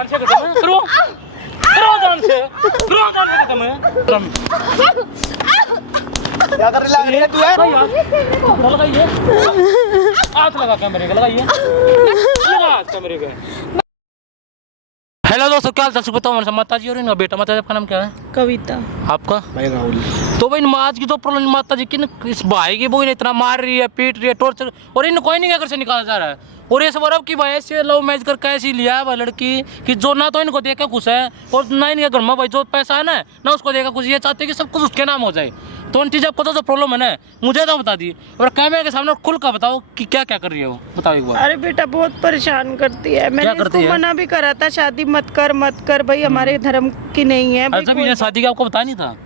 जान से खत्म है करो जान से खत्म है क्या कर रही है तू यार लगाइए हाथ लगा कैमरे का लगाइए लगा कैमरे का। हेलो दोस्तों, क्या हाल चाल? बताओ हमारे माता जी और इनका बेटा। माता जी आपका नाम क्या है? कविता। आपका? भाई राहुल। तो भाई आज की तो प्रॉब्लम माता जी की इस भाई की वो इतना मार रही है, पीट रही है, टॉर्चर, और इन कोई नहीं घर से निकाला जा रहा है। और ये सब अब की भाई ऐसे लव मैरिज करके ऐसी लिया है भाई लड़की कि जो ना तो इनको देकर खुश है और ना इनके घर में भाई जो पैसा है ना उसको देकर खुश। ये चाहते कि सब कुछ उसके नाम हो जाए। तो उन चीज़ आपको तो जो प्रॉब्लम है ना मुझे तो बता दी, और कैमरे के सामने खुल कर बताओ कि क्या क्या कर रही है वो, बताओ एक बार। अरे बेटा बहुत परेशान करती है। मैंने इसको मना भी करा था, शादी मत कर भाई, हमारे धर्म की नहीं है। अच्छा भी शादी का आपको पता नहीं था?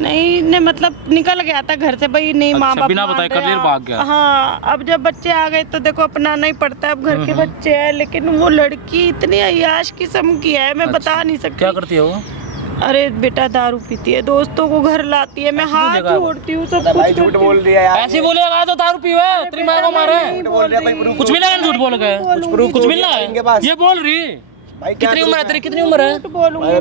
नहीं मतलब निकल गया था घर से भाई, नहीं माँ बाप बिना बताए कदेर भाग गया। हाँ, अब जब बच्चे आ गए तो देखो अपनाना ही पड़ता है। अब घर के बच्चे हैं, लेकिन वो लड़की इतनी अय्याश किस्म की है, मैं बता नहीं सकती। क्या करती है वो? अरे बेटा दारू पीती है, दोस्तों को घर लाती है, मैं हाथ जोड़ती हूँ, सब भाई कुछ झूठ बोल रही है यार। ऐसे बोलेगा तो दारू पीवे तेरी माँ को मारे। कुछ मिला है? झूठ बोल गए? कुछ मिला है? ये बोल रही। कितनी उम्र है तेरी? कितनी उम्र है?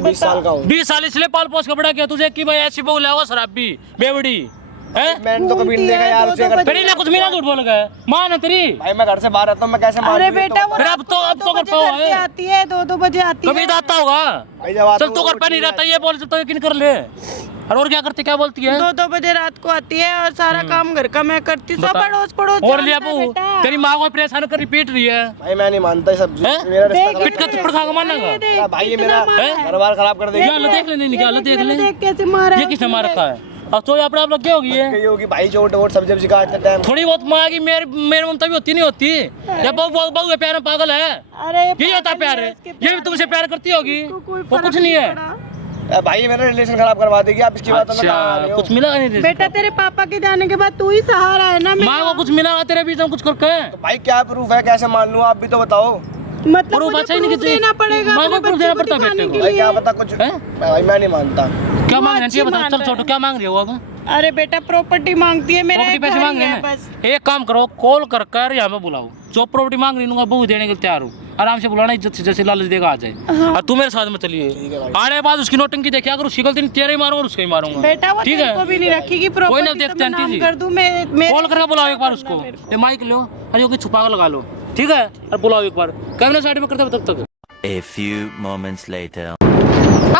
20 साल का हूँ। 20 साल इसलिए पाल पोस के बड़ा किया तुझे कि भाई ऐसी बहू लाओ शराबी बेवड़ी है। मैंने तो कभी नहीं देखा यार उसे करते। फिर कुछ मिला झूठ बोल गए। माँ है तेरी? भाई मैं घर से बाहर आता हूँ, मैं कैसे अरे बेटा फिर अब तो कर पाओ है। आती है 2 बजे आती है। कभी आता होगा। भाई जब चल तू घर पे नहीं रहता, ये बोल तो यकीन कर ले। और क्या करती, क्या बोलती है? 2 बजे रात को आती है और सारा काम घर का मैं करती हूँ। सब पड़ोस और लिया बहू तेरी माँ को परेशान कर रिपीट रही है। भाई मैं नहीं मानता सब। मेरा पिट का थप्पड़ खा के मानेगा भाई, ये मेरा घर बार खराब कर देगा। देख ले, नहीं निकाल देख ले कैसे मारा ये किसने मार रखा है। अब तो अपने आप लग गई होगी ये होगी भाई, चोट वोट सब्जी काटते टाइम थोड़ी बहुत माँ की मेरे ममता भी होती नहीं होती। या बहु प्यार में पागल है। अरे यही होता प्यार है, ये भी तुमसे प्यार करती होगी। वो कुछ नहीं है भाई, मेरा रिलेशन खराब करवा देगी आप इसकी बात। अच्छा कुछ मिला नहीं बेटा? तेरे पापा के जाने के बाद तू ही सहारा है ना। माँ को कुछ मिला तेरे बीच में कुछ करके? तो भाई क्या प्रूफ है, कैसे मान लूं? आप भी तो बताओ। मतलब मुझे प्रूफ देना पड़ेगा, माँ को प्रूफ देना पड़ता है बेटे को। भाई क्या पता कुछ है भाई, मैं नहीं मानता। क्या मांग रही है बता। चल छोटू क्या मांग रही है वो अब? अरे बेटा प्रॉपर्टी मांगती है, मेरा प्रॉपर्टी पैसे मांग रही है बस। एक काम करो, कॉल कर कर यहाँ पे बुलाओ। जो प्रॉपर्टी मांग रही हूँ बहू देने के तैयार हूँ। आराम से बुलाना, इज्जत से, जैसे लालच देगा आ जाए। और तू मेरे साथ में चलिए। आने के बाद उसकी नोटंकी देखिए, अगर उसकी गलती तेरे ही मारूंगा और उसको ही मारूंगा। बेटा वो ठीक है, को भी नहीं रखेगी कोई ना देखते हैं आंटी जी। कर दूं मैं कॉल करके बुलाओ एक बार उसको। ये माइक लो, अरे ओके छुपा कर लगा लो, ठीक है? और बुलाओ एक बार, कैमरा साइड में करते तब तक। A few moments later.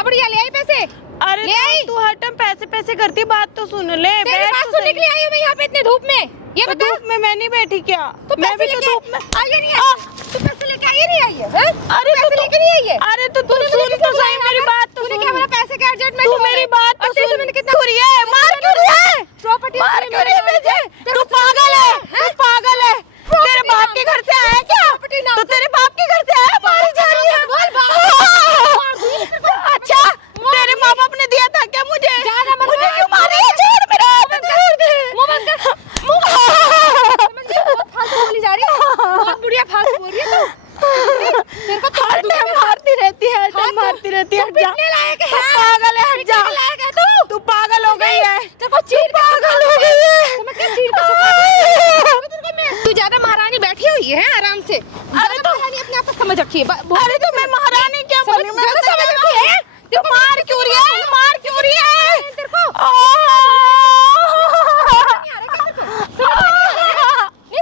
बढ़िया ले आई पैसे। अरे ले आई। तू हर टाइम पैसे करती, बात तो सुन ले। तेरी बात सुनने के लिए आई हूँ मैं यहाँ पे इतनी धूप में। ये तो बता धूप में मैं नहीं बैठी क्या? तो मैं भी तो धूप में आई नहीं आई। तू पैसे लेके आई नहीं आई है? अरे पैसे लेके नहीं आई है? अरे तो तू सुन तो सही मेरी बात तो तूने सुन। क्या बोला? पैसे के अर्जेंट में तू मेरी बात तो सुन। मैंने कितना क्यों रही है? मार क्यों रही है? प्रॉपर्टी मार क्यों रही है मुझे? तू पागल है, तू पागल है। तेरे बाप के घर से आया क्या? तो तेरे बाप के घर से आया, मारी जा रही है। अच्छा तेरे माँ बाप ने दिया था क्या मुझे? मुझे क्यों मारी? छोड़ मेरा, छोड़ दे। बहुत फालतू बोली जा रही है, बहुत बुढ़िया फालतू बोल रही है तू। तेरे को हर टाइम मारती रहती है, हर टाइम मारती रहती है। हट जा, तू पागल है, हट जा। तू पागल हो गई है, पागल हो गई है। तू ज्यादा महारानी बैठी हुई है आराम से। अरे तो महारानी अपने आप को समझ रखी है। अरे तो मैं महारानी क्या बोलूं? मैं तो समझ रखी है। तू मार क्यों रही है? मार क्यों रही है? तेरे को नहीं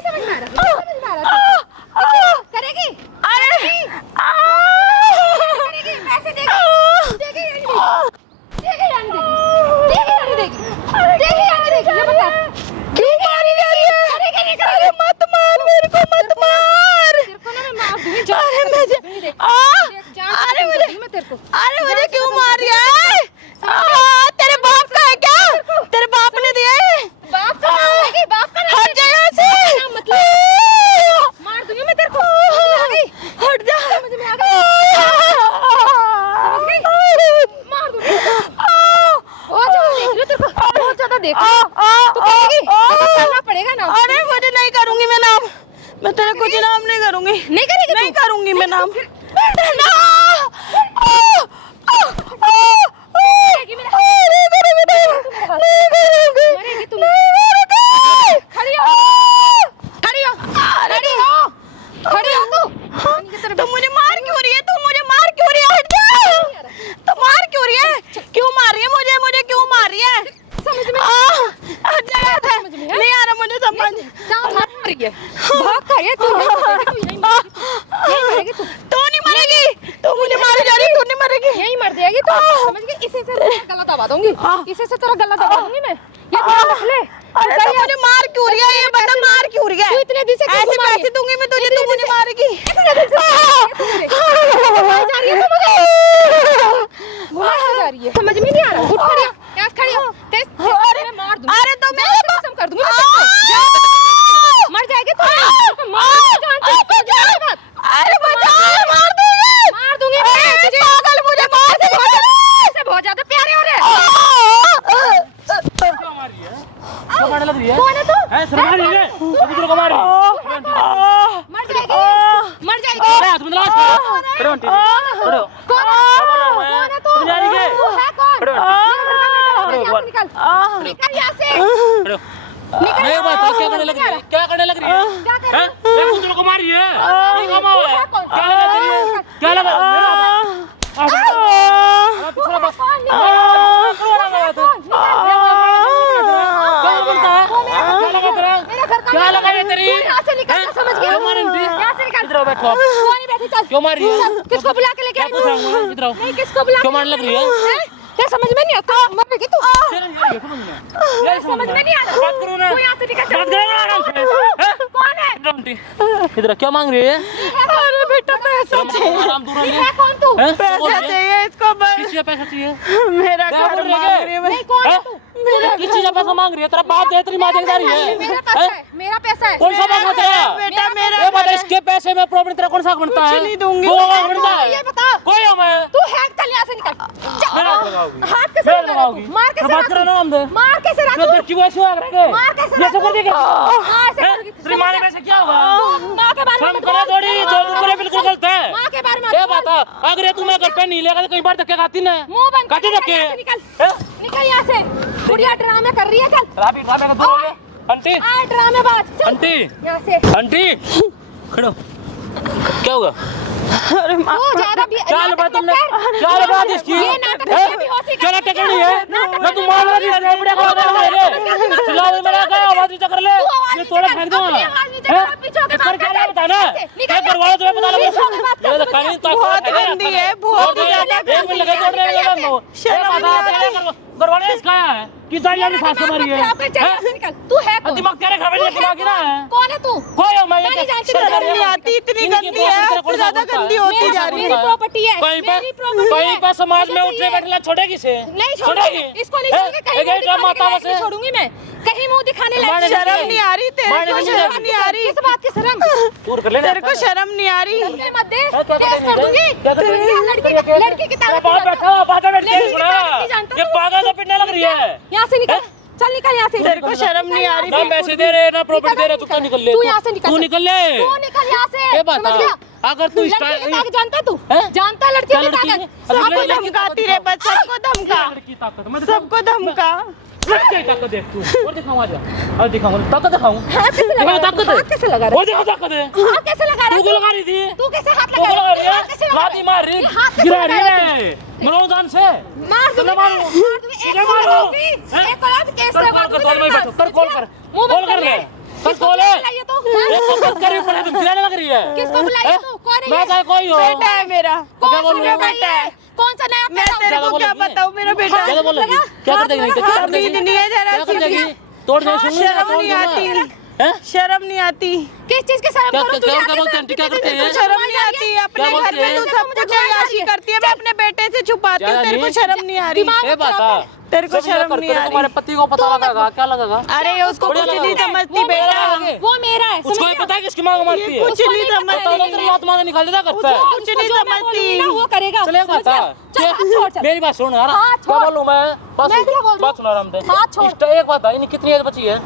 समझ में आ रहा। करेगी? अरे करेगी? पैसे देगी? देगी या नहीं देगी? ये बता। क्यों मारी जा रही है? अरे मत मार मेरे को, मत मार। तेरे को ना मैं मार दूंगी। अरे मुझे अरे मुझे क्यों मार रही है? तेरे बाप का है क्या? तेरे बाप ने दिया है? बाप का नाम लेगी, बाप का नाम। हट जा यहाँ से। मतलब मार दूंगी मैं तेरे को। हट जा। समझ में आ गई? मार दूंगी। बहुत ज्यादा देख रही हूँ तेरे को, बहुत ज्यादा देख रही हूँ। तू करेगी? करना पड़ेगा ना। अरे मुझे नहीं करूंगी मैं नाम, मैं तेरे कुछ नाम नहीं करूंगी। नहीं करेगी? नहीं करूंगी मैं नाम। यही मर जाएगी तू, समझ गई? इसी से तेरा गला दबा दूंगी, इसी से तेरा गला दबा दूंगी मैं। ये ध्यान रख ले। अरे तो मुझे मार क्यों रही है, ये बता मार क्यों रही है? तू इतने दिन से क्यों ऐसे घुमा रही है? पैसे दूंगी मैं तुझे, तू मुझे मारेगी। इतने दिन से जा रही है तू मुझे, घुमाई जा रही है, समझ में नहीं आ रहा। उठ खड़ी हो, यहाँ खड़ी हो, तेरे मार दूंगी। अरे तो मैं खत्म कर दूंगी, मर जाएगी तू, अरे बचा, मार दूंगी, मार दूंगी तुझे। पागल, मुझे मार दे। बहुत ज्यादा प्यारे हो रहे हैं। क्यों मारने लग रही है? कौन है तू? हैं शर्मा रही है? अभी तेरे को मार रही है। मर जाएगी, मर जाएगी। अरे हाथ में लगा इसको। खड़े हो आंटी, खड़े हो। कौन है तू? समझ आ रही है? तू है कौन? खड़े हो आंटी। यहाँ से निकल, निकल यहाँ से। खड़े हो। नहीं बता क्या करने लग रही है? क्या करने लग रही है? क्या कर रही है? हैं? ये कुछ को मार रही है। ये कमा हुआ है। क्या लगा तेरी है? क्या लगा? मेरा पिछला बस। क्या लगा ये तेरी? यहाँ से निकल, समझ गया? क्यों मारी आंटी? यहाँ से निकल। इधर आओ, बैठो आप। कोई नहीं बैठी, चल। क्यों मार रही है? किसको बुला के लेके आई क्या तू? पूछ रहा हूँ? इधर आओ। नहीं, किसको बुला क्यों के मारने लग रही है? हैं? क्या समझ में नहीं आता? मरेगी तू। समझ में नहीं आ रहा। बात करो ना। तू यहाँ से निकल, चल। बात करो ना आराम से। हैं? कौन है? इधर आंटी, इधर क्या मांग रही है? अरे बेटा पैसा चाहिए, आराम दूर ये रहिए। है कौन तू? हैं? क्या बोल पैसा रही है? चाहिए इसको बस। किस चीज़ का पैसा चाहिए? मेरा क्या घर बोल रही है? मांग रही है। नहीं, कौन है हैं? तू? किस चीज़ का पैसा मांग रही है? तेरा बाप दे, तेरी माँ दे जा रही है। मेरा पैसा हैं? है, मेरा पैसा है। कौन सा बाप बनता है? बेटा मेरा ये बता, घर है। इसके पैसे में प्रॉपर्टी तेरा कौन सा हक बनता है? कुछ नहीं दूंगी। कौन हक बनता है? ये बता। कोई हूँ मैं। तू है, चल यहाँ से निकल। मेरे हाथ लगाओगी। हाथ कैसे मेरे लगा लगाओगी। तू? मार कैसे बात रहा करो ना तू? हम दे। मार कैसे रहा जो तू? लड़की को ऐसे हुआ करेंगे। मार कैसे ये सब रहा कर देंगे। हाँ, ऐसे हैं? करोगी। तेरी माँ ने वैसे क्या होगा? माँ के बारे में शर्म मत करे बोल। थोड़ी, जो तुम करे बिल्कुल गलत है। माँ के बारे में ये मत बोल। बता, अगर ये तुम्हें घर पे नहीं लेगा तो कई बार धक्के खाती ना? मुंह बंद कर, खाती निकल धक्के? यहाँ से, निकल। हैं? निकल यहाँ से। बुढ़िया ड्रामे कर रही है, चल। राबी का दूर हो गया। आंटी, आ ड्रामेबाज, चल आंटी, यहाँ से। आंटी, खड़ो। क्या होगा? अरे माँ, तू ज्यादा भी क्या नाटक लगा तुमने? मत कर। क्या लगा दी इसकी? ये नाटक हैं? करके भी होती क्या नाटक करनी है? नाटक मैं तुम मार रही है, बड़े को लगा ले। चिल्ला दे मेरा क्या आवाज नीचे कर ले। तू आवाज ये नीचे तोड़ा कर, फेंक दूंगा। अपनी आवाज नीचे कर, हैं? पीछे होके कर बात क्या कर। बता ना? निकल क्या यहाँ करवा तुम्हें पता पीछे होके बात कर, लगा? ये कानून तो बहुत गंदी है, बहुत ही ज्यादा एक मिनट लगे तोड़ने में लगा दो। शर्म ये बता तेरे घरवाले इसका है कि सारी अपनी सास से मारी है? हैं? तू है कौन? दिमाग तेरे घर में दिमाग ना है? कौन है तू? कोई हो मैं मैं नहीं जानती, शर्म शर्म नहीं आती, इतनी गंदी है, सबसे ज्यादा गंदी होती जा रही मेरी है। प्रॉपर्टी है, कहीं पे मेरी प्रॉपर्टी है। कहीं पे समाज में मुझे उठने चाहिए। बैठने छोड़ेगी से नहीं छोड़ूंगी, इसको नहीं छोड़ूंगी, कहीं मुंह दिखाने माता के लायक से नहीं छोड़ूंगी मैं, कहीं मुंह दिखाने लायक माने नहीं शर्म छोड़ूंगी। नहीं आ रही तेरे मारने को? नहीं शर्म जाती। नहीं आ रही? किस बात की शर्म? दूर कर ले तेरे को शर्म नहीं आ रही? मुझे मत दे, क्या कर केस कर दूंगी। क्या कर देंगे? लड़की की तारीफ बाहर बैठा बाहर बैठ लड़की के की तारीफ नहीं जानता ये तू? पागल तो पिटने लग रही है। यहाँ से निकल, चल निकल यहाँ से। तेरे को शर्म नहीं आ रही? ना पैसे दे रहे ना प्रॉपर्टी दे रहे, तू क्या निकल ले? तू यहाँ से निकल, तू निकल ले। तू निकल यहाँ से। ये बता, समझ गया? अगर तू लड़की की ताकत जानता है तू? हैं? जानता है लड़की क्या की लड़की ताकत? है? सबको लड़की- धमकाती रे बस, सबको धमका, लड़की ताकत मैं सबको धमका। क्या ताकत देख तू और दिखाऊं आजा और दिखाऊं ताकत दिखाऊं हाथ कैसे लगा रहा है? ताकत है हाथ कैसे लगा रहा वो देखो ताकत है है? हाथ कैसे लगा रहा तू है? को लगा रही थी तू कैसे हाथ तू लगा को रहा लगा रही हाथ कैसे है लगा लाठी मार रही ये हाथ कैसे गिरा लगा रही रहा है मरो जान से मार दूंगी, मारो। मार दूंगी, एक मारो। और होगी, हैं? एक और केस कर लगा कॉल दूंगी कर तेरे बैठो पास। कर कॉल कर मुंह कॉल बंद कर ले कर किसको कॉल है बुलाइए तू? एक कॉल कर रही पड़े तुम गिराने लग रही है किसको बुलाइए हैं? तू? कौन है मैं ये? चाहे कोई हो बेटा है मेरा। कौन क्या सा बोल रही है? बेटा है? कौन सा नया मैं पैदा तेरे हुआ? को क्या बताऊँ, मेरा बेटा क्या बोल रही है? क्या कर देगी नहीं क्या कर देगी नहीं है जरा क्या कर सी देगी भी। तोड़ दे सुन शर्म नहीं आती, हैं शर्म नहीं आती, किस चीज के शर्म क्या- करूं? क्या- तुझे क्या आगे बोलते हैं? शर्म क्या करते कितनी हैं? तुझे शर्म शर्म नहीं आ आती। रही है? अपने क्या घर बोलते में हैं? तू सब कुछ अय्याशी करती है, मैं अपने बेटे से छुपाती हूँ, क्या तेरे को नहीं? शर्म नहीं आ रही? दिमाग ये बात तेरे को शर्म नहीं आ तुम्हारे रही? पति को पता लगेगा क्या लगेगा अरे उसको थोड़ी कुछ लगा नहीं रहा है। समझती वो मेरा बेटा, है, वो मेरा है, उसको समझ ये गया? पता है किसकी मांग मारती है कुछ नहीं पता होता तो तेरी आत्मा से निकाल देता करता है कुछ नहीं जो मैं बोलूंगी समझती। ना वो करेगा। चले समझ बता गया? चल हाथ छोड़, चल। मेरी बात सुन यार हाथ क्या छोड़। बोलूं मैं बस मैं क्या बोल रही हूँ? बात सुना आराम से हाथ छोड़। एक बात है इन्हें कितनी एज बची है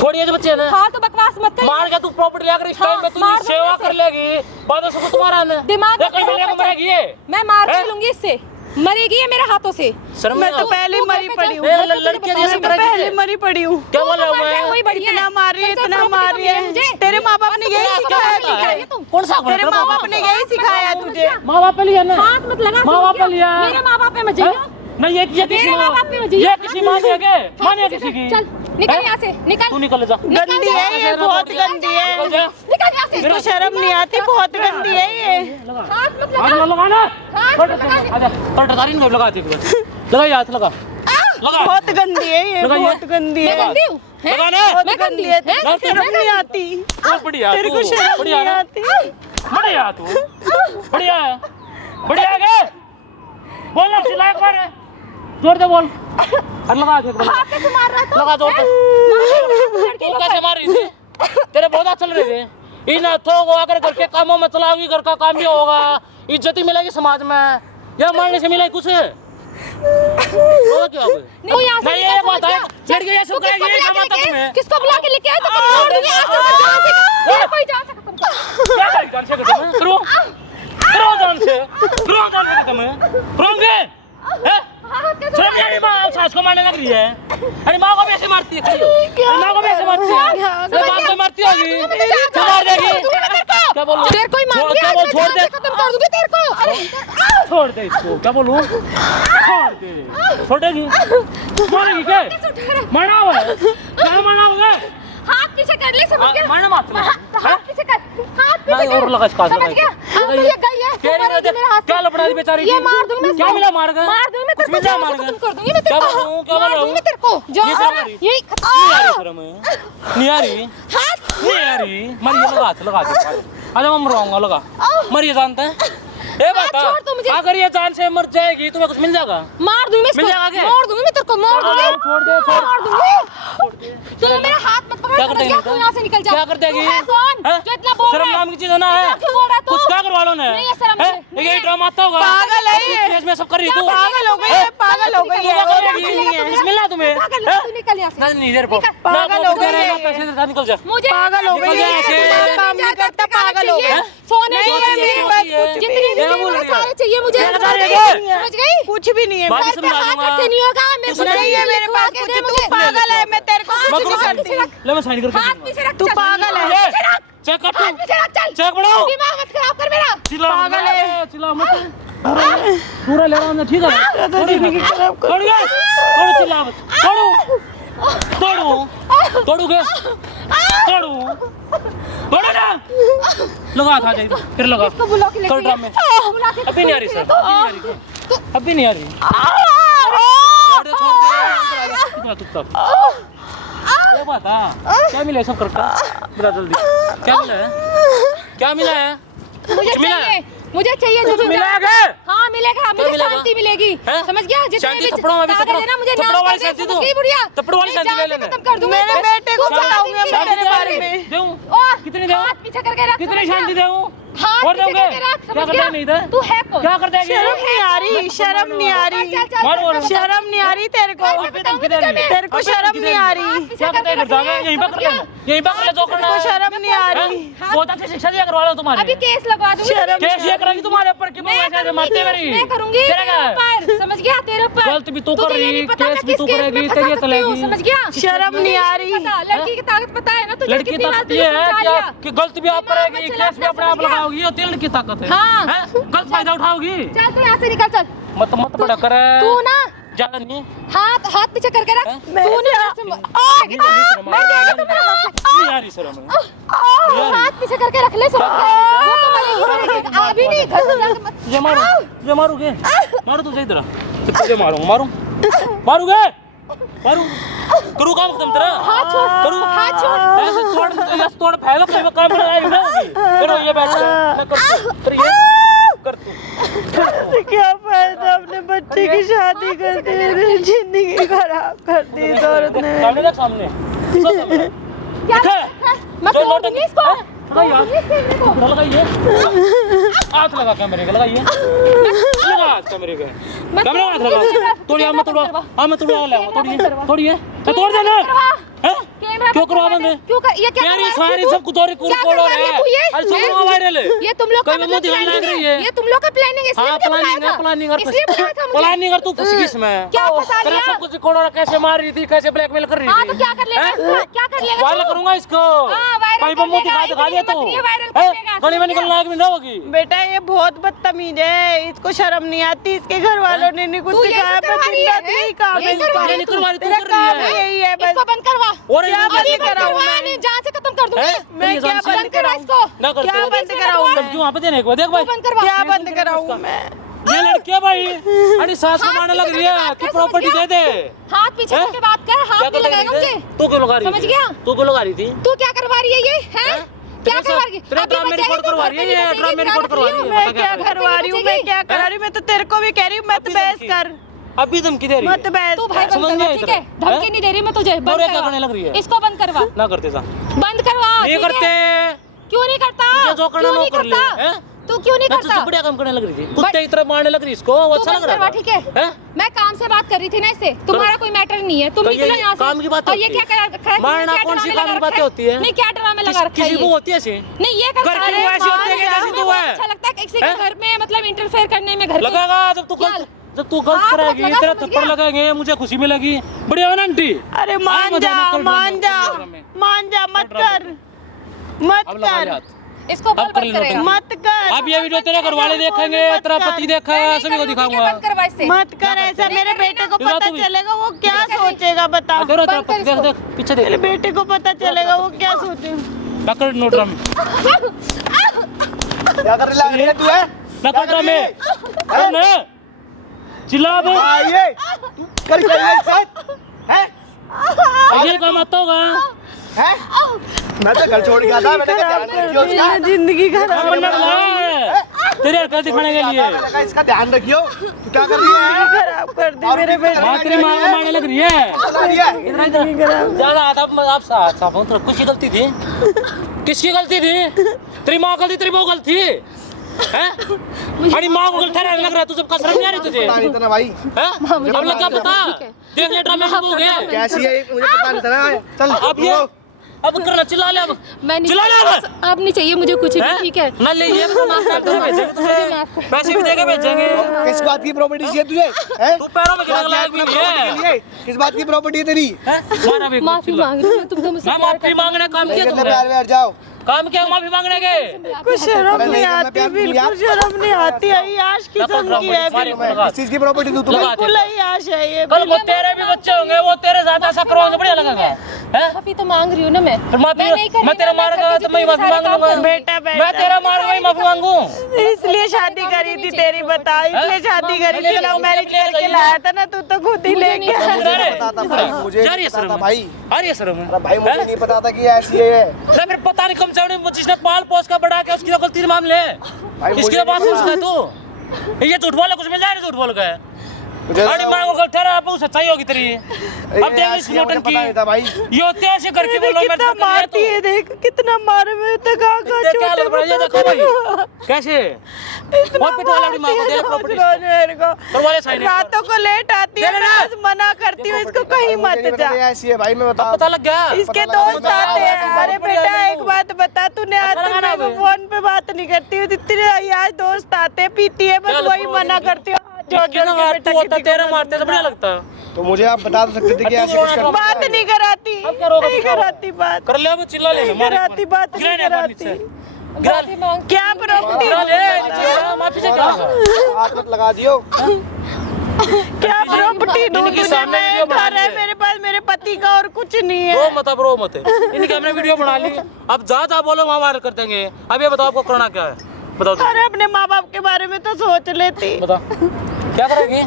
थोड़ी एज बची है ना हाँ तो बकवास मत कर। मार के तू प्रॉपर्टी लेकर इस टाइम पे तू मार दूंगी सेवा ऐसे। कर लेगी बाद में तुम्हारा ने दिमाग ये कहीं मिलेगा मरेगी ये मैं मार हैं? के लूंगी इससे, मरेगी ये मेरे हाथों से। शर्म मैं नहीं तो आता? पहले तू घर मरी पे पड़ी चल। हूँ, ये लड़की जैसे मैं तो करेगी पहले ये। मरी पड़ी हूँ। क्या बोल रहा हूँ मर जाए, मैं वही बढ़िया है। इतना मार रही है, तुमसे इतना प्रॉपर्टी मार तो रही है, मिली मुझे। तेरे माँ बाप ने यही सिखाया क्या तुझे, है तुम? कौन सा तेरे माँ बाप ने यही सिखाया तुझे। माँ बाप पे लिया ना हाथ मत लगा। माँ बाप पे लिया मेरे माँ बाप पे मत जाइए। नहीं ये किसी मेरे माँ बाप पे मत ये जाइए। किसी माँ के माँ नहीं है किसी की चल निकल यहाँ से, निकल। तू निकल जा। गंदी है ये, बहुत गंदी है। निकल जा। निकल यहाँ से। इसको शर्म नहीं आती, बहुत गंदी है ये। हाथ मत हाथ लगा। मत लगाना। हाथ मत लगा। आजा पर टटारी नहीं लगा दे लगा हाथ लगा लगा बहुत गंदी है ये, लगाइए। बहुत गंदी मैं है, गंदी हूँ? हैं? लगा ना। बहुत मैं गंदी गंदी है। हूँ? तेरे को शर्म नहीं आती, बहुत बढ़िया तेरे को तू शर्म बढ़िया नहीं ना आती। बढ़िया तू बढ़िया है बढ़िया है के बोल ना चिल्ला एक बार जोर दे बोल और लगा दे हाथ कैसे मार रहा था? लगा जोर दे तू कैसे मार रही थी तेरे बहुत अच्छा चल रहे थे इन हाथों को अगर घर के कामों में चलाओगी घर का काम भी होगा इज्जत ही मिलेगी समाज में या मारने से मिलेगी कुछ बोलो क्या होगा नहीं यहाँ से नहीं निकल, ये बात समझ है गया? लड़की ये सब किसको कहेगी ये बुला क्या के बात है लेके- तुम्हें किसको बुला के लेके आए तो मार दूंगी आज तो कोई जान से खत्म कर। क्या करी जान से खत्म है करो करो जान से खत्म है करोगे हैं हाथ कैसे चल मेरी माँ सास को मारने लग रही है अरे माँ को भी ऐसे मारती है अरे माँ को भी ऐसे मारती है अरे बाप को मारती होगी क्या मार देगी क्या बोलूं तेरे को ही मार दिया, क्या बोल मैं छोड़ जान दे से खत्म कर दूंगी तेरे को। अरे छोड़ दे इसको क्या बोलूं छोड़ दे छोड़ेगी मारेगी क्या मरना हुआ है क्या मरना हुआ है हाथ पीछे कर ले, समझ गया? मरना मत हाथ पीछे कर, हाथ पीछे नहीं, कर। और लगा इसका, समझ लगा गया? इसका। अब तो ये गई है, क्या वो मारेगी मेरे हाथ से। क्या लपड़ा दी बेचारी ये की? मार दूंगी मैं क्या इसको। मिला मार गए मार दूंगी मैं तेरे कुछ को, मिला जान मार से गए खत्म कर दूंगी मैं तेरे क्या को। बोलूं क्या मार बोलूं दूंगी मैं तेरे को, नहीं जान समझ रही। यही नहीं आ रही शर्म नहीं आ रही हाथ नहीं आ रही मरिए लगा दे आजा मैं मरवाऊंगा लगा मरिए जानते हैं ए बता छोड़ तू मुझे। अगर ये जान से मर जाएगी तुम्हें कुछ मिल जाएगा मार दूंगी मैं इसको, मिल जाएगा क्या? मार दूंगी मैं तेरे को, मार दूंगी। छोड़ दे छोड़ मार दूंगी। तू मेरा हाथ मत पकड़, क्या कर समझ देगी गया? तू यहाँ से निकल जा। क्या कर देगी तू है कौन हैं? जो इतना बोल रहा शर्म है? नाम की चीज है ना है क्यों बोल रहा है तू? कुछ क्या करवा लो ने नहीं, ये शर्म हैं? नहीं है। ये ड्रामा आता होगा पागल है ये। केस में सब कर रही तू पागल हो गई है, पागल हो गई है, क्या और करेगी? कुछ नहीं है। कुछ मिला तुम्हें क्या कर ले? हैं? तू निकल यहाँ से। नहीं इधर पर पागल हो गई है। पैसे दे दे, निकल जा मुझे पागल हो गई निकल जा है, यहाँ से। तुम्हारा काम नहीं करता, पागल हो गई। सोने नहीं के है चाहिए, मेरी बात, कुछ भी जितनी क्या भी बोल मेरे रही है? सारे चाहिए मुझे, क्या बता रही है? समझ गई? कुछ भी नहीं है, बाकी सर पे समझा हाथ दूंगा। रखे नहीं होगा, मेरे को नहीं है मेरे पास दे कुछ। मुझे। तू पागल है, मैं तेरे को कुछ नहीं करती। ले मैं साइन करके हाथ पीछे रख, तू चल। पागल है। हाथ पीछे रख, चेक कर हाथ तू पीछे रख, चल। चेक बढ़ाओ दिमाग मत खराब कर मेरा। चिल्ला पागल है। चिल्ला मत पूरा ले रहा हूं ठीक है जिंदगी खराब कर। तोड़ गए तोड़ चिल्ला मत तोड़ू तोड़ूगे तोड़ू तोड़ो ना लगा था जाइए फिर लगा इसको बुला के लेके कर ड्रामे बुला के अभी नहीं आ रही सर अभी नहीं आ रही छोड़ दे छोड़ दे चुप क्या बात है क्या मिला सब करके बता जल्दी क्या मिला है क्या मिला है मुझे कुछ मिला चाहिए, मुझे चाहिए जो भी मिलेगा हाँ मिलेगा, मुझे मिलेगा? शांति मिलेगी। हैं? समझ गया? जितने शांति भी थप्पड़ों में भी ताकत है ना, मुझे थप्पड़ों नाम वाली कर दे, शांति समझ दो। गई बुढ़िया? थप्पड़ों वाली मैं शांति जान ले से लेना। खत्म कर दूंगी। मेरे बेटे को बताऊंगी मैं शांति तेरे बारे में। दूं ओ, कितनी दूं हाथ पीछे करके रख, कितनी समझ शांति गया? दूं हाथ और पीछे दोगे करके रख, क्या समझ कर गया? देगी इधर तू है कौन? क्या कर देगी शर्म नहीं आ रही, शर्म नहीं आ रही, चल, चल, मार चल, बोल। चल, शर्म नहीं आ रही तेरे को, बताऊंगी तुझे मैं। तेरे को शर्म नहीं आ रही, क्या करते हैं जाओगे यहीं पर कर लेना यहीं पर कर ले जो करना तेरे को है शर्म नहीं आ रही। हैं? बहुत अच्छी शिक्षा दिया करवा लो तुम्हारे अभी केस लगवा दूंगी। शर्म केस ये करेगी तुम्हारे ऊपर कि मैं ऐसे करूंगी मारते केस, मेरी मैं करूंगी तेरा क्या तेरे है? ऊपर, समझ गया? तेरे ऊपर गलत भी तू कर तुझे ये रही, नहीं पता केस मैं भी किस तू केस में करेगी, फंसा तेरी सकती हूँ, चलेगी। समझ गया? शर्म नहीं आ रही। पता, लड़की की ताकत पता है ना तुझे? लड़की कितनी बार ताकत तुझे ये है समझा क्या लिया। कि गलत भी आप दिमाग करेगी मत चला केस भी अपने अपना, आप समझ गया? लगाओगी ये तेल की ताकत है हाँ। हैं? गलत फायदा उठाओगी चल तू यहाँ से निकल, चल। मत मत बड़ा करे तू ना ज्यादा नहीं हाथ हाथ पीछे करके रख। हैं? तू नहीं यारी शर्म है हाथ पीछे करके रख ले, समझ गया? वो तो मरेगी, अभी नहीं, घर में जाके मत। ये मारूगे मारू तुझे इधर तुझे मारूंगा मारूंगे मारू करू काम खत्म तेरा हाथ छोड़, करू हाथ छोड़। ऐसे तोड़ फैला अपने काम बनाया ना होगी करो ये बैठ मैं कर ये कर तू क्या फायदा, अपने बच्चे की शादी कर दी, मेरी जिंदगी खराब कर दी इस औरत ने। सामने देख सामने क्या देख मैं जो तोड़ दूंगी इसको, लगाइए तोड़ दूंगी इस कैमरे को। लगाइए हाथ लगा कैमरे का लगाइए लगा हाथ कैमरे का कैमरे हाथ लगा तोड़िए मैं तोड़वा मैं तोड़वा ले तोड़िए तोड़िए तोड़ देना कैमरा क्यों करवा बंद? क्यों ये क्या यार ये करवा सारी तू? सब कुछ और क्या कोड करवा है। रही है तू ये? अरे सब कुछ वायरल है। ये तुम लोग का कहीं मुंह दिखाई लग रही है। ये तुम लोग का प्लानिंग है इसलिए हाँ मुझे बुलाया प्लानिंग है था। प्लानिंग इसलिए बुलाया था मुझे। प्लानिंग कर तू फंस गई इसमें। क्या फंसा तेरा लिया? सब कुछ रिकॉर्ड हो रहा, कैसे मार रही थी, कैसे ब्लैकमेल कर रही थी। हाँ तो क्या कर लेगा इसका? क्या कर लेगा वायरल तू? करूंगा इसको। हाँ, वायरल कहीं कर पर मुंह लेगा, दिखा दिया इतनी तो हिम्मत नहीं है, वायरल कर लेगा, गली में समझ निकलने लायक भी ना होगी। बेटा ये बहुत बदतमीज है, इसको शर्म नहीं आती, इसके घर वालों ने नहीं कुछ तू ये सिखाया, सब करवा रही है, यही काम है यही करवा रही है इसका। तू। मेरा मेरा काम ही यही है बस। इसको बंद करवा। और क्या इनको बंद कैसे बंद कराऊं करवा, मैं? नहीं जहाँ से खत्म कर दूंगी। मैं क्या बंद बंद बंद करवा कराऊं? इसको। ना करते क्या हो। बंद कराऊं तब क्यों वहाँ पे देने को देख भाई तू बंद करवा। क्या बंद कराऊं मैं? ये लड़की है भाई। अरे सास को हाथ मारने पीछे लग रही करके है बात कि कर, प्रॉपर्टी समझ दे गया? दे। हाथ पीछे हैं? करके बात कर, हाथ क्या नहीं कर लगाएगा रही मुझे। थी? तू क्यों लगा रही थी? समझ गया? तू क्यों लगा रही थी? तू क्या करवा रही है ये? हैं? क्या करवा रही है? तेरे अभी ड्रामे बचेगी रिकॉर्ड तो करवा घर रही पे है, नहीं ये बचेगी, ड्रामे ध्यान रिकॉर्ड करवा रही है। मैं पता क्या क्या करवा रही हूँ, मैं क्या करा रही हूँ? मैं तो तेरे को भी कह रही हूँ मत अभी बहस धमकी। कर, अभी धमकी दे रही मत है। बहस तू भाई कर। बंद समझ करवा, नहीं ठीक आई है? तेरे? धमकी नहीं दे रही मैं तुझे, और बंद ये क्या करने करवा। लग रही है? इसको बंद करवा, ना करते सा बंद करवा। ये ठीक है? करते क्यों नहीं करता? तुझे जो करना क्यों वो नहीं कर ले, करता? हैं? तू क्यों नहीं मैं तुझसे करता? बढ़िया काम करने लग रही थी, कुत्ते की तरह मारने लग रही इसको, वो तू अच्छा बंद लग रहा करवा, था। ठीक है? हैं? मैं काम से बात कर रही थी ना इससे, तुम्हारा कोई मैटर नहीं है, तुम तो निकलो ये यहाँ से। काम की बात और ये होती क्या है? करा रखा है? मारना तुमने क्या कौन सी ड्रामे काम की लगा बातें रखा है? होती है? नहीं, क्या ड्रामे लगा रखा है किसी को ये? होती है ऐसे नहीं, ये करता करके है। वो ऐसी होती है कि जैसी तू है। अच्छा लगता है किसी के हैं? घर में मतलब इंटरफेयर करने में, घर के लगेगा जब तू क्या? गलत जब तू गलत हाँ, तो करेगी लगा, तेरा समझ थप्पड़ गया। लगेंगे, मुझे खुशी मिलेगी। बढ़िया है ना आंटी? अरे मान मजा जा, ना कर मान जा, ड्रामे में। मान जा, मत कर, मत अब लगा ले कर, हाथ। इसको अब बोल कर बंद ले करेगा। मत कर, अब ये वीडियो तेरे घर वाले देखेंगे, तेरा पति देखेगा, सभी को दिखाऊंगा। बंद करवा इससे। मत कर ऐसा। मेरे बेटे को दिखा पता तू भी। चलेगा वो क्या सोचेगा, बता। तेरा तेरा बंद कर पति देख इसको। देख पीछे देख मेरे बेटे को पता चलेगा वो क्या सोचेगा। ना कर नो ड्रामे, क्या कर रही है तू है? ना कर ड्रामे, कर ना चिल्ला अब। ये कर क्या है साथ? है? ये काम आता होगा। है? मैं तो घर छोड़ गया था, मैंने कहा ध्यान रखियो इसका। जिंदगी खराब हम बनना है तेरे हरकत दिखाने के लिए। मैंने कहा इसका ध्यान रखियो। तू क्या कर रही है? खराब कर दी मेरे बेटे माँ तेरी माँ को मारने लग रही है। चला रही है? ज्यादा आप साफ हो, कुछ गलती थी? किसकी गलती थी? तेरी माँ गलती, तेरी वो गलती है? अरे माँ को गलत लग रहा है, तुझे कसम नहीं आ रही तुझे? पता नहीं था ना भाई। हैं? अब लग क्या पता? देख ले ड्रामे शुरू हो गए। कैसी है ये मुझे पता नहीं था ना। चल अब ये अब करना, चिल्ला ले अब, मैं नहीं, चिल्ला ले अब। अब नहीं चाहिए मुझे कुछ भी, हैं? ठीक है? ना ले ये पैसे भेजेंगे तुझे, पैसे भी देके भेजेंगे। किस बात की प्रॉपर्टी चाहिए तुझे? हैं? तू पैरों में गिरने लायक भी नहीं प्रॉपर्टी के है। लिए? किस बात की प्रॉपर्टी है तेरी? हैं? मारा भी माफी चिल्ला। मांग रही हूँ, तुम तो मुझसे मैं प्यार माफी मांगने काम किया कितने तुमने? प्यार में हट जाओ। काम किया माफी मांगने के? कुछ शर्म अरे नहीं नहीं, मैं आती, प्यार नहीं बिल्कुल आप- शर्म नहीं आती। आयाश किस्म की है, सारे बिल्कुल लगा। किस चीज की प्रॉपर्टी तू तुम्हें? लगा दे। बिल्कुल आयाश है ये। कल को तेरे भी बच्चे होंगे, वो तेरे साथ ऐसा करवाएंगे, बढ़िया लगेगा। हैं? माफी तो मांग रही हूँ ना मैं। फिर माफी नहीं करूँगी मैं तेरा ना, मार करती तो मैं माफी सारे मांग काम लूंगा। करूँगी। बेटा मैं बेटा तेरा मार मैं माफी मांगू। इसलिए शादी करी थी तेरी, बता, इसलिए शादी करी थी। लव मैरिज करके लाया था ना, तू तो खुद ही लेके आया। मुझे नहीं पता था भाई, मुझे जा रही नहीं है पता शर्म था भाई। अरे शर्म अरे भाई मुझे नहीं पता था कि ऐसी है ये। अरे फिर पता नहीं कम से कम जिसने पाल पोस का बड़ा के उसकी तो गलती मामले भाई मुझे इसके नहीं बाद पता। है तू ये झूठ बोले कुछ मिल जाए झूठ बोल गए। मुझे अरे मां को गलत है, अब सच्चाई होगी तेरी। अब देख इस मुझे नोटन पता की नहीं था भाई। ये होते ऐसे करके बोलो मैं कितना मारती है, देख कितना मारे में तका का क्या हालत बढ़ जाए देखो भाई कैसे और पिटवा वाली मां को दे प्रॉपर्टी करवा साइन रातों को लेट आती है, दे मैं ना। बस मना करती हूँ इसको कहीं मुझे मत नहीं पता जा। ये ऐसी है भाई, मैं बता। पता लग गया इसके पता लगा, दोस्त मैं आते हैं। आवाज़ अरे बढ़िया बेटा है एक वो। बात बता, तूने आज अच्छा तक लगा मेरे को ना फोन पे बात नहीं करती हुई, तेरे यार दोस्त आते पीती है, बस क्या वही लगता है? मना करती हूँ। जोड़ जोड़ के बेटा होता किसी को तेरे मत मारते तो बढ़िया लगता तो मुझे आप बता तो सकते थे कि ऐसे कुछ करना। बात नहीं कराती, अब क्या रोका नहीं दिखाओ? कराती बात, कर ले अब चिल्ला ले नहीं कराती बात, नहीं कराती। माफी मांग क्या प्रॉपर्टी, गिरा ले माफी से क्या होगा? हाथ मत लगा दियो। क्या प्रॉपर्टी दूं इनके तुझे? सामने मैं वीडियो बना घर है ली। मेरे पास, मेरे पति का और कुछ नहीं रो है। मत अब रो मत इनकी हमने वीडियो बना ली अब जहाँ बोलो वहाँ वायरल कर देंगे। अब ये बताओ आपको करना क्या है बताओ तो। अरे अपने माँ बाप के बारे में तो सोच लेती। बता क्या करेगी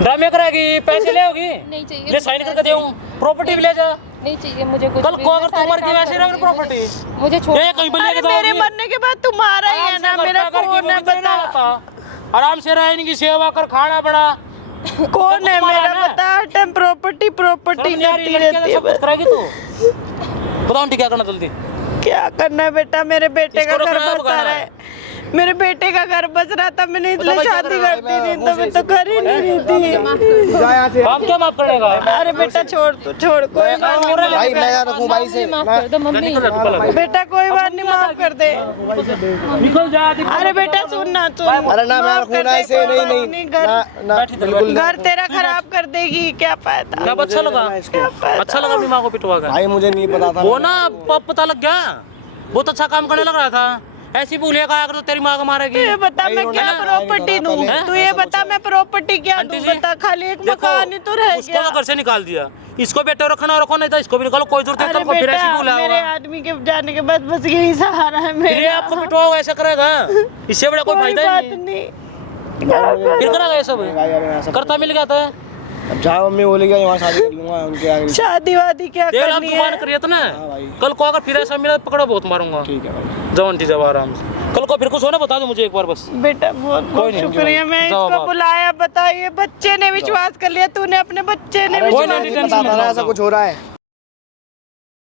ड्रामे करेगी पैसे ले होगी नहीं चाहिए ले साइन करके देऊँ प्रॉपर्टी भी ले जा नहीं चाहिए मुझे कुछ कल भी। को अगर मैं तू मर सारे गई वैसे काम रह करूंगी, प्रॉपर्टी मुझे छोड़ ये कहीं पर अरे मेरे मरने के बाद तुम्हारा ही है ना, मेरा कौन है बता। आराम से रह इनकी सेवा कर खाना बड़ा कौन है तुम्हारा मेरा ना। बता। हर टाइम प्रॉपर्टी प्रॉपर्टी करती रहती है। सब कुछ करेगी तू बताओ आंटी क्या करना जल्दी क्या करना है बेटा, मेरे बेटे का इसको घर रखना है, बसा भगाना रहा है। है। मेरे बेटे का घर बच रहा था, मैंने इसलिए शादी कर दी, नहीं तो मैं तो कर ही नहीं रही थी। जा यहाँ से। हम क्या माफ करेगा? अरे बेटा छोड़, तू छोड़, कोई बात नहीं, भाई मैं यहाँ रखूँ भाई से। माफ कर दो मम्मी। बेटा कोई बात नहीं, माफ कर दे। निकल जा। अरे बेटा सुन ना, सुन। अरे ना मैं माफ रखूँ कर ना दे, इसे, कोई नहीं बात नहीं घर ना बिल्कुल घर तेरा खराब कर देगी, क्या फायदा। क्या अच्छा लगा? क्या फायदा। अच्छा लगा अपनी माँ को पिटवा कर? भाई मुझे नहीं पता था। वो ना पता लग गया, बहुत अच्छा काम करने लग रहा था। ऐसी भूलिया कहा कर तो तेरी माँ को मारेगी। तू ये बता मैं क्या प्रॉपर्टी दूं? तू ये बता मैं प्रॉपर्टी क्या आंटी दूं? जी, बता, खाली एक देखो, मकान ही तो रह उसको गया। तो घर से निकाल दिया, इसको बेटे रखना रखो, नहीं तो इसको भी निकालो, कोई जरूरत है अरे कल को फिर ऐसी बेटा भूला मेरे होगा। आदमी के जाने के बाद बस यही सहारा है फिर ये मेरा। आपको पिटवाओ ऐसा करेगा, इससे बड़ा कोई कोई फायदा बात ही नहीं। नहीं। फिर करेगा ये सब, भाई अरे मैं सब करता मिल गया था। अब जहाँ मम्मी बोलेगी वहाँ शादी कर लूंगा उनके आगे। शादी वादी क्या देख आप करनी जुबान है? करिए तो ना, हाँ भाई। कल को अगर फिर ऐसा मिला पकड़ो, बहुत मारूंगा। ठीक है भाई। जाओ आंटी, जाओ आराम से। कल को फिर कुछ हो ना बता दो मुझे एक बार बस। बेटा बहुत बहुत नहीं, शुक्रिया, मैं जाओ इसको बाप। बुलाया, बताइए बच्चे ने विश्वास कर लिया, तूने अपने बच्चे ने अरे कोई विश्वास नहीं, मुझे पता था ना ऐसा कुछ हो रहा है।